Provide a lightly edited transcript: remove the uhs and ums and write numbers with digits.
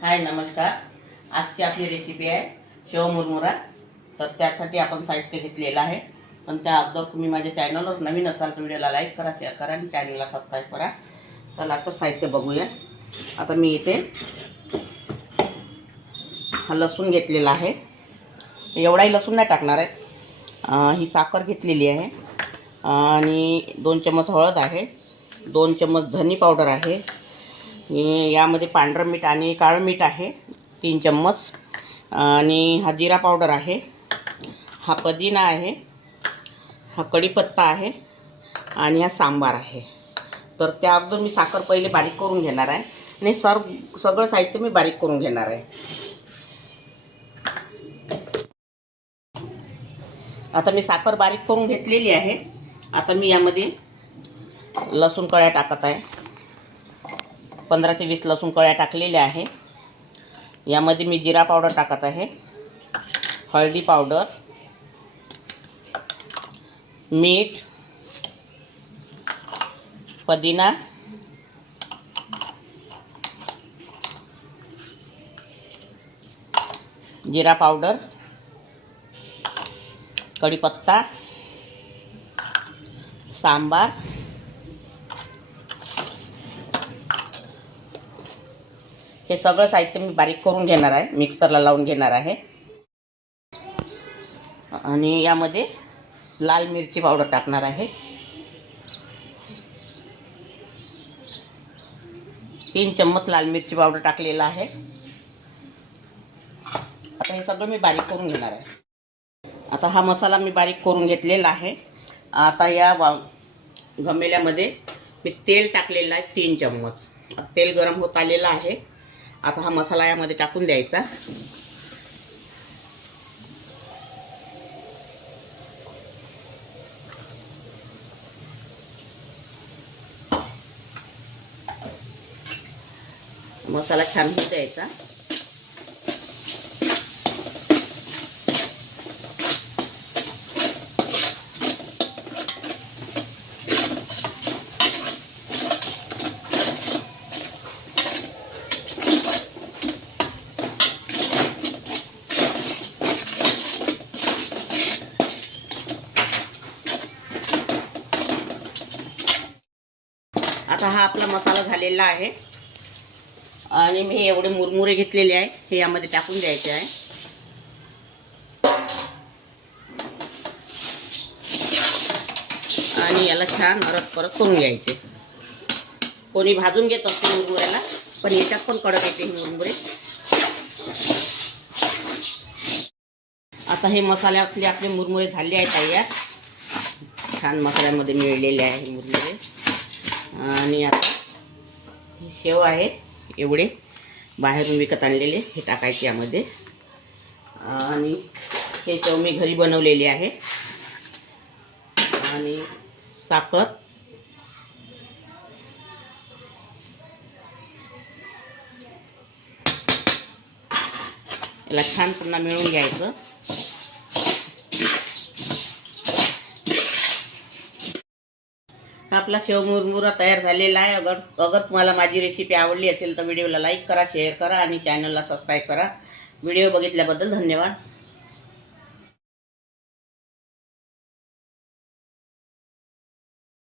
हाय नमस्कार। आजची आपली रेसिपी आहे शेव मुरमुरा। तर त्यासाठी आपण साहित्य घेतलेलं आहे, पण त्या अगोदर तुम्ही माझ्या चॅनलवर नवीन असाल तर व्हिडिओला लाईक करा, शेअर करा आणि चॅनलला सबस्क्राईब करा। चला तर साहित्य बघूया। आता मी इथे हा लसूण घेतलेला आहे, एवढाही लसूण नाही टाकणार आहे। ही साखर घेतलेली आहे आणि 2 चम्मच हळद आहे, 2 चम्मच धनी पावडर आहे, यामध्ये पांढरं मीठ आणि काळं मीठ आहे 3 चम्मच, आणि हा जिरा पावडर आहे, हा पुदिना आहे, हा कढीपत्ता आहे आणि हा सांबार आहे। तर त्या अगोदर मी साखर पहिले बारीक करून घेणार आहे आणि सगळं साहित्य मी बारीक करून घेणार आहे। आता मी साखर बारीक करून घेतलेली आहे। आता मी यामध्ये लसूण कळ्या टाकत आहे, 15 ते 20 लसूण कळ्या टाकलेल्या आहे। यामध्ये मी जिरा पावडर टाकत आहे, हळदी पावडर, मीठ, पुदिना, जिरा पावडर, कढीपत्ता, सांबार, हे सगळं साहित्य मी बारीक करून घेणार आहे, मिक्सरला लावून घेणार आहे। आणि यामध्ये लाल मिरची पावडर टाकणार आहे, 3 चम्मच लाल मिरची पावडर टाकलेला आहे। आता हे सगळं मी बारीक करून घेणार आहे। आता हा मसाला मी बारीक करून घेतलेला आहे। आता या घमेल्यामध्ये मी तेल टाकलेलं आहे 3 चम्मच। तेल गरम होत आलेलं आहे। आता हा मसाला यामध्ये टाकून द्यायचा। मसाला छान होऊ द्यायचा। आता हा आपला मसाला झालेला आहे आणि मी एवढे मुरमुरे घेतलेले आहे, हे यामध्ये टाकून द्यायचे आहे। आणि याला छान परत करून घ्यायचे। कोणी भाजून घेत असते मुरमुऱ्याला, पण याच्यात पण कडक येते हे मुरमुरे। आता हे मसाल्यातले आपले मुरमुरे झाले आहेत तयार, छान मसाल्यामध्ये मिळलेले आहे मुरमुरे। आणि आता हे शेव आहे, एवढे बाहेरून विकत आणलेले, हे टाकायचे यामध्ये। आणि हे शेव मी घरी बनवलेले आहे। आणि साखर, याला छान पुन्हा मिळून घ्यायचं। आपला शेव मुरमुरा तयार झालेला आहे। अगर तुम्हाला माझी रेसिपी आवडली असेल तर व्हिडिओला लाईक करा, शेअर करा आणि चॅनलला सबस्क्राईब करा। व्हिडिओ बघितल्याबद्दल धन्यवाद।